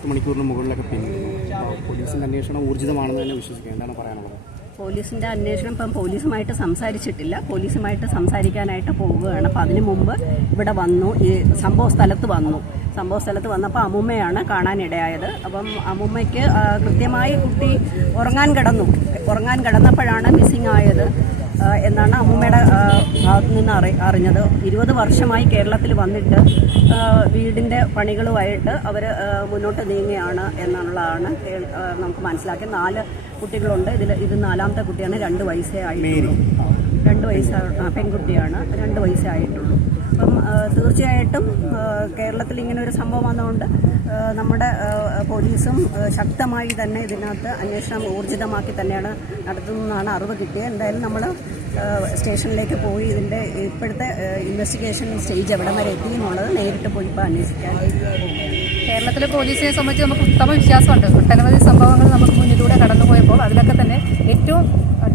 എട്ട് മണിക്കൂറിന് മുകളിലൊക്കെ പിന്നിടുന്നു. പോലീസിന്റെ അന്വേഷണം ഊർജിതമാണെന്ന് തന്നെ വിശ്വസിക്കുക എന്താണ് പറയാനുള്ളത്? പോലീസിന്റെ അന്വേഷണം ഇപ്പം പോലീസുമായിട്ട് സംസാരിച്ചിട്ടില്ല. പോലീസുമായിട്ട് സംസാരിക്കാനായിട്ട് പോവുകയാണ്. അപ്പം അതിനു മുമ്പ് ഇവിടെ വന്നു. ഈ സംഭവ സ്ഥലത്ത് വന്നു. സംഭവ സ്ഥലത്ത് വന്നപ്പോൾ അമ്മുമ്മയാണ് കാണാനിടയായത്. അപ്പം അമ്മുമ്മയ്ക്ക് കൃത്യമായി കുട്ടി ഉറങ്ങാൻ കിടന്നു. ഉറങ്ങാൻ കിടന്നപ്പോഴാണ് മിസ്സിംഗ് ആയത്. എന്നാണ് അമ്മൂമ്മയുടെ ഭാഗത്തു നിന്ന് അറി അറിഞ്ഞത്. ഇരുപത് വർഷമായി കേരളത്തിൽ വന്നിട്ട് വീടിന്റെ പണികളുമായിട്ട് അവർ മുന്നോട്ട് നീങ്ങുകയാണ് എന്നുള്ളതാണ് നമുക്ക് മനസ്സിലാക്കി. നാല് കുട്ടികളുണ്ട്. ഇതിൽ ഇത് നാലാമത്തെ കുട്ടിയാണ്. രണ്ട് വയസ്സേ ആയിട്ടുള്ളൂ. രണ്ട് വയസ്സ് പെൺകുട്ടിയാണ്. രണ്ട് വയസ്സേ ആയിട്ടുള്ളൂ. അപ്പം തീർച്ചയായിട്ടും കേരളത്തിൽ ഇങ്ങനെ ഒരു സംഭവം വന്നതുകൊണ്ട് നമ്മുടെ പോലീസും ശക്തമായി തന്നെ ഇതിനകത്ത് അന്വേഷണം ഊർജിതമാക്കി തന്നെയാണ് നടത്തുന്നതെന്നാണ് അറിവ് കിട്ടിയത്. എന്തായാലും നമ്മൾ സ്റ്റേഷനിലേക്ക് പോയി ഇതിന്റെ ഇപ്പോഴത്തെ ഇൻവെസ്റ്റിഗേഷൻ സ്റ്റേജ് എവിടെ വരെ എത്തി എന്നുള്ളത് നേരിട്ട് പോയി ഇപ്പോൾ അന്വേഷിക്കാൻ കേരളത്തിലെ പോലീസിനെ സംബന്ധിച്ച് നമുക്ക് ഉത്തമ വിശ്വാസമുണ്ട്. ഒട്ടനവധി സംഭവങ്ങൾ നമുക്ക് മുന്നിലൂടെ ഏറ്റവും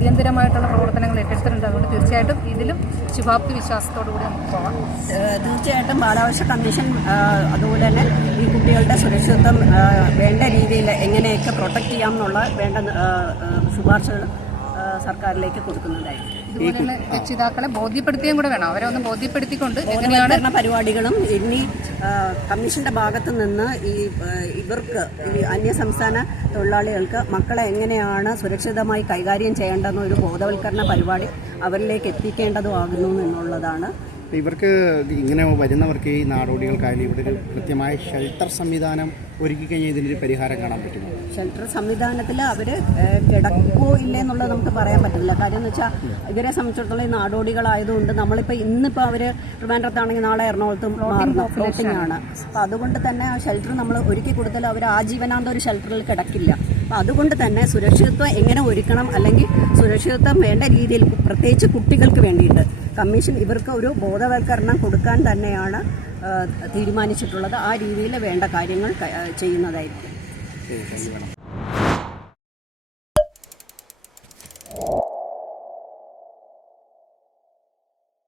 അടിയന്തരമായിട്ടുള്ള പ്രവർത്തനങ്ങൾ ഏറ്റെടുത്തിട്ടുണ്ട്. അതുകൊണ്ട് തീർച്ചയായിട്ടും ഇതിലും ശുഭാപ്തി വിശ്വാസത്തോടു കൂടി നമുക്ക് പോകാം. തീർച്ചയായിട്ടും ബാലാവകാശ കമ്മീഷൻ അതുപോലെ തന്നെ ഈ കുട്ടികളുടെ സുരക്ഷിതത്വം വേണ്ട രീതിയിൽ എങ്ങനെയൊക്കെ പ്രൊട്ടക്റ്റ് ചെയ്യാം എന്നുള്ള വേണ്ട ശുപാർശകൾ സർക്കാരിലേക്ക് കൊടുക്കുന്നതായിരിക്കും ഇതുപോലെയുള്ള രക്ഷിതാക്കളെ ബോധ്യപ്പെടുത്തുകയും കൂടെ വേണം. അവരെ ഒന്ന് ബോധ്യപ്പെടുത്തിക്കൊണ്ട് എങ്ങനെയാണ് പരിപാടികളും ഇനി കമ്മീഷന്റെ ഭാഗത്തു നിന്ന് ഈ ഇവർക്ക് ഈ അന്യസംസ്ഥാന തൊഴിലാളികൾക്ക് മക്കളെ എങ്ങനെയാണ് സുരക്ഷിതമായി കൈകാര്യം ചെയ്യേണ്ടതെന്ന് ഒരു ബോധവൽക്കരണ പരിപാടി അവരിലേക്ക് എത്തിക്കേണ്ടതുമാകുന്നു എന്നുള്ളതാണ് അപ്പോൾ ഇവർക്ക് ഇങ്ങനെ വരുന്നവർക്ക് ഈ നാടോടികൾക്കായാലും ഇവിടെ ഒരു കൃത്യമായ ഷെൽട്ടർ സംവിധാനം ഒരുക്കി കഴിഞ്ഞാൽ ഇതിനൊരു പരിഹാരം കാണാൻ പറ്റുമോ? ഷെൽട്ടർ സംവിധാനത്തിൽ അവർ കിടക്കോ ഇല്ലേ എന്നുള്ളത് നമുക്ക് പറയാൻ പറ്റില്ല. കാര്യം എന്ന് വെച്ചാൽ ഇവരെ സംബന്ധിച്ചിടത്തോളം ഈ നാടോടികളായതുകൊണ്ട് നമ്മളിപ്പോൾ ഇന്നിപ്പോൾ അവർ ട്രിവാൻഡ്രത്താണെങ്കിൽ നാളെ എറണാകുളത്തും മാറുന്നു. ഫ്ലോട്ടിംഗ് ആണ്. അപ്പോൾ അതുകൊണ്ട് തന്നെ ആ ഷെൽട്ടർ നമ്മൾ ഒരുക്കി കൊടുത്താൽ അവർ ആജീവനാന്ത ഒരു ഷെൽട്ടറിൽ കിടക്കില്ല. അപ്പോൾ അതുകൊണ്ട് തന്നെ സുരക്ഷിതത്വം എങ്ങനെ ഒരുക്കണം അല്ലെങ്കിൽ സുരക്ഷിതത്വം വേണ്ട രീതിയിൽ പ്രത്യേകിച്ച് കുട്ടികൾക്ക് വേണ്ടിയിട്ട് കമ്മീഷൻ ഇവർക്ക് ഒരു ബോധവൽക്കരണം കൊടുക്കാൻ തന്നെയാണ് തീരുമാനിച്ചിട്ടുള്ളത്. ആ രീതിയിൽ വേണ്ട കാര്യങ്ങൾ ചെയ്യുന്നതായിരിക്കും.